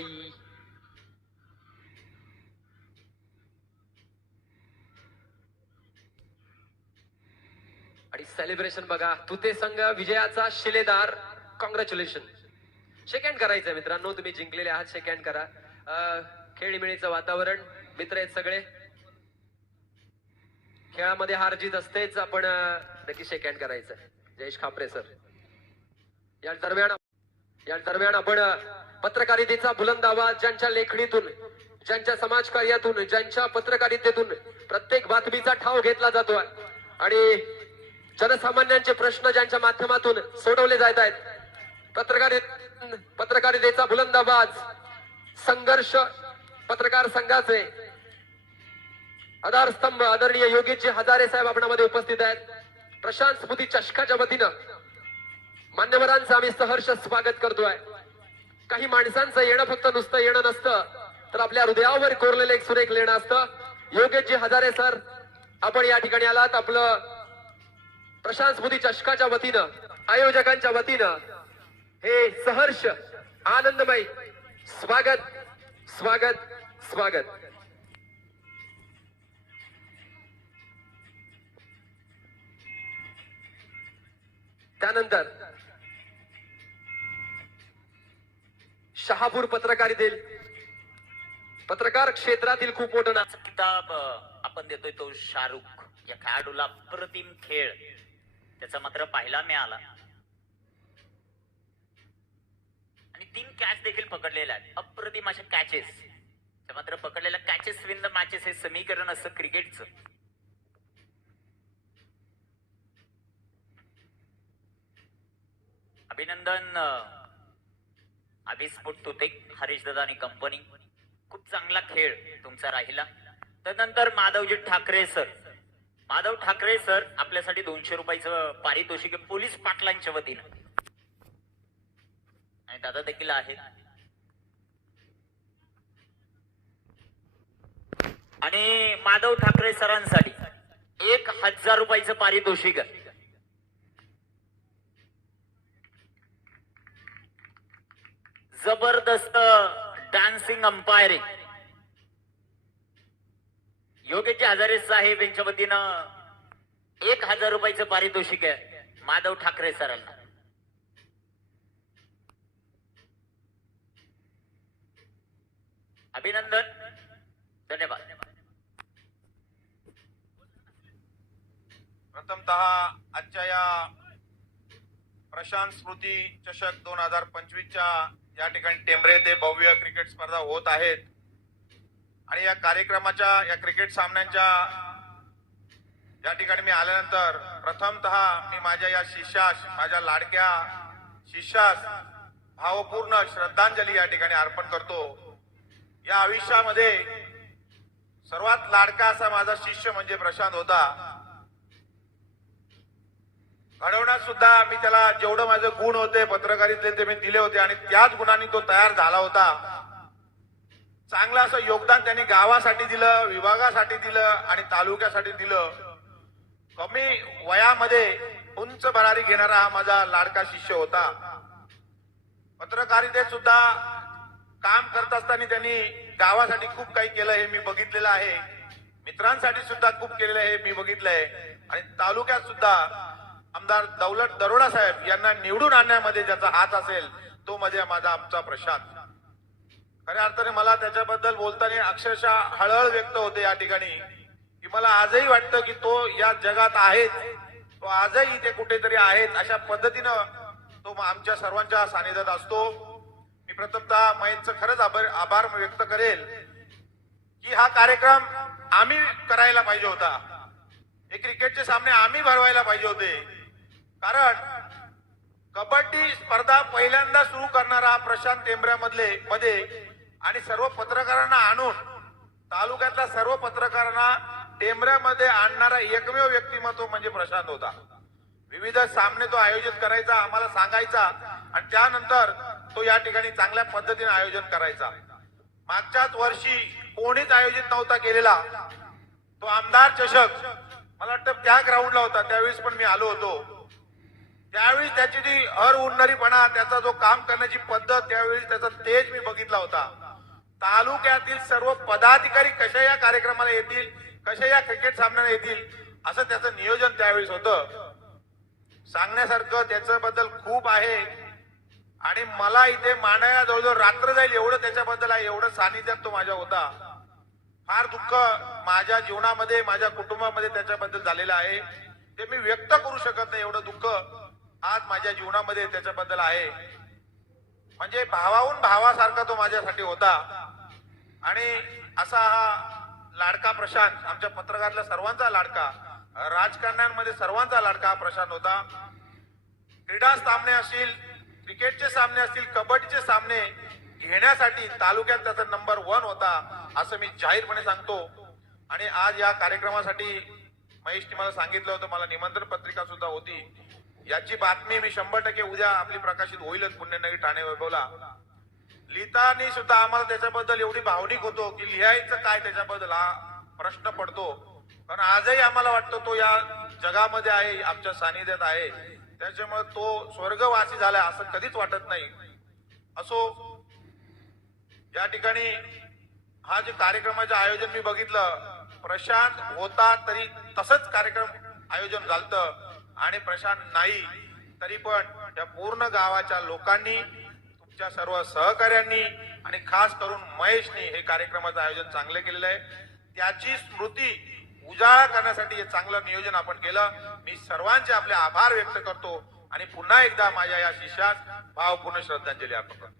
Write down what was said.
Bye. आणि celebration बघा तुते संघ विजयाचा शिलेदार. कॉंग्रॅच्युलेशन शेक करायचं मित्रांनो तुम्ही जिंकलेले आहात सेकंड करा. खेळीमेळीचं वातावरण मित्र आहेत सगळे. खेळामध्ये हार जीत असतेच आपण नक्की शेक करायचं. जयेश खापरे सर या दरम्यान या दरम्यान आपण पत्रकारितेचा बुलंद आवाज ज्यांच्या लेखणीतून ज्यांच्या समाजकार्यातून ज्यांच्या पत्रकारितेतून प्रत्येक बातमीचा ठाव घेतला जातो आणि जनसामान्यांचे प्रश्न ज्यांच्या माध्यमातून सोडवले जात आहेत पत्रकारित पत्रकारितेचा बुलंद आवाज संघर्ष पत्रकार संघाचे आधारस्तंभ आदरणीय योगीजी हजारे साहेब आपणामध्ये उपस्थित आहेत. प्रशांत स्मृती चषकाच्या वतीनं मान्यवरांचं आम्ही सहर्ष स्वागत करतोय. काही माणसांचं येणं फक्त नुसतं येणं नसतं तर आपल्या हृदयावर कोरलेलं एक सुरेख लेणं असतं. योगेशजी हजारे सर आपण या ठिकाणी आलात आपलं प्रशांत स्मृती चषकाच्या वतीनं आयोजकांच्या वतीनं. हे सहर्ष आनंदमय स्वागत स्वागत स्वागत. त्यानंतर शहापूर पत्रकारितील पत्रकार क्षेत्रातील खूप मोठं ना किताब आपण देतोय तो शाहरुख. या खेळाडूला अप्रतिम खेळ. त्याचा मात्र पाहायला मिळाला. आणि तीन कॅच देखील पकडलेल्या आहेत. अप्रतिम अशा कॅचेस त्या मात्र पकडलेल्या कॅचेस विन द मॅचेस हे समीकरण असतं क्रिकेटचं अभिनंदन अभिस्फुट तुते हरीश दादा आणि कंपनी खूप चांगला खेळ तुमचा राहिला. त्यानंतर माधवजी ठाकरे सर माधव ठाकरे सर आपल्यासाठी दोनशे रुपयाचं पारितोषिक पोलीस पाटलांच्या वतीनं. आणि दादा देखील आहे. आणि माधव ठाकरे सरांसाठी एक हजार रुपयाचं पारितोषिक आहे. जबरदस्त डान्सिंग अंपायरिंग योगेश हजारे साहेब यांच्या वतीनं एक हजार रुपयाचं पारितोषिक आहे. माधव ठाकरे सरांना. अभिनंदन. धन्यवाद. प्रथमतः आजच्या या प्रशांत स्मृती चषक दोन हजार पंचवीसच्या या ठिकाणी टेंबरे ते भव्य क्रिकेट स्पर्धा होत आहेत. आणि या कार्यक्रमाच्या या क्रिकेट सामन्यांच्या या ठिकाणी मी आल्यानंतर प्रथमतः मी माझ्या या शिष्यास माझ्या लाडक्या शिष्यास भावपूर्ण श्रद्धांजली या ठिकाणी अर्पण करतो. या आयुष्यामध्ये सर्वात लाडका असा माझा शिष्य म्हणजे प्रशांत होता. घडवण्यात सुद्धा मी त्याला जेवढं माझे गुण होते पत्रकारितले ते मी दिले होते आणि त्याच गुणांनी तो तयार झाला होता. चांगलं असं योगदान त्यांनी गावासाठी दिलं विभागासाठी दिलं आणि तालुक्यासाठी दिलं. कमी वयामध्ये उंच भरारी घेणारा हा माझा लाडका शिष्य होता. पत्रकारितेत सुद्धा काम करत असताना त्यांनी गावासाठी खूप काही केलं हे मी बघितलेलं आहे. मित्रांसाठी सुद्धा खूप केलेलं आहे हे मी बघितलंय. आणि तालुक्यात सुद्धा आमदार दौलत दरोडा साहेब यांना निवडून आणण्यामध्ये ज्याचा हात असेल तो म्हणजे माझा आमचा प्रशांत. खऱ्या अर्थाने मला त्याच्याबद्दल बोलताना अक्षरशः हळहळ व्यक्त होते या ठिकाणी. की मला आजही वाटतं की तो या जगात आहेच. तो आजही इथे कुठेतरी आहेत अशा पद्धतीनं तो आमच्या सर्वांच्या सानिध्यात असतो. मी प्रथमतः महेशचं खरंच आभार आभार व्यक्त करेल की हा कार्यक्रम आम्ही करायला पाहिजे होता. हे क्रिकेटचे सामने आम्ही भरवायला पाहिजे होते. कारण कबड्डी स्पर्धा पहिल्यांदा सुरू करणारा प्रशांत टेंबऱ्यामधले मध्ये आणि सर्व पत्रकारांना आणून तालुक्यातल्या सर्व पत्रकारांना टेंबऱ्यामध्ये आणणारा एकमेव व्यक्तिमत्व म्हणजे प्रशांत होता. विविध सामने तो आयोजित करायचा आम्हाला सांगायचा आणि त्यानंतर तो या ठिकाणी चांगल्या पद्धतीने आयोजन करायचा. मागच्याच वर्षी कोणीच आयोजित नव्हता केलेला. तो आमदार चषक मला वाटतं त्या ग्राउंडला होता त्यावेळेस पण मी आलो होतो. त्यावेळी त्याची जी हर उन्नरीपणा त्याचा जो काम करण्याची पद्धत त्यावेळी त्याचा तेज मी बघितला होता. तालुक्यातील सर्व पदाधिकारी कशा या कार्यक्रमाला येतील कशा या क्रिकेट सामन्याला येतील असं त्याचं नियोजन त्यावेळेस होतं. सांगण्यासारखं त्याच्याबद्दल खूप आहे. आणि मला इथे मांडायला जवळजवळ रात्र जाईल एवढं त्याच्याबद्दल आहे एवढं सानिध्यात तो माझ्या होता. फार दुःख माझ्या जीवनामध्ये माझ्या कुटुंबामध्ये त्याच्याबद्दल झालेलं आहे. ते मी व्यक्त करू शकत नाही एवढं दुःख. आज माझ्या जीवनामध्ये त्याच्याबद्दल आहे. म्हणजे भावाहून भावासारखा तो माझ्यासाठी होता. आणि असा हा लाडका प्रशांत आमच्या पत्रकारातला सर्वांचा लाडका राजकारण्यांमध्ये सर्वांचा लाडका हा प्रशांत होता. क्रीडा सामने असतील क्रिकेटचे सामने असतील कबड्डीचे सामने घेण्यासाठी तालुक्यात त्याचा नंबर वन होता असं मी जाहीरपणे सांगतो. आणि आज या कार्यक्रमासाठी महेशने मला सांगितलं होतं मला निमंत्रण पत्रिका सुद्धा होती. याची बातमी मी शंभर टक्के उद्या आपली प्रकाशित होईलच पुण्यनगरी ठाणे वैभवला. लिहितानी सुद्धा आम्हाला त्याच्याबद्दल एवढी भावनिक होतो की लिहायचं काय त्याच्याबद्दल हा प्रश्न पडतो. कारण आजही आम्हाला वाटतं तो या जगामध्ये आहे आमच्या सानिध्यात आहे. त्याच्यामुळे तो स्वर्गवासी झालाय असं कधीच वाटत नाही. असो या ठिकाणी हा जे कार्यक्रमाचं आयोजन मी बघितलं प्रशांत होता तरी तसंच कार्यक्रम आयोजन झालतं. आणि प्रशांत नाही तरी पण त्या पूर्ण गावाच्या लोकांनी तुमच्या सर्व सहकाऱ्यांनी आणि खास करून महेशनी हे कार्यक्रमाचं आयोजन चांगलं केलेलं आहे. त्याची स्मृती उजाळा करण्यासाठी हे चांगलं नियोजन आपण केलं. मी सर्वांचे आपले आभार व्यक्त करतो आणि पुन्हा एकदा माझ्या या शिष्यास भावपूर्ण श्रद्धांजली अर्पण करतो.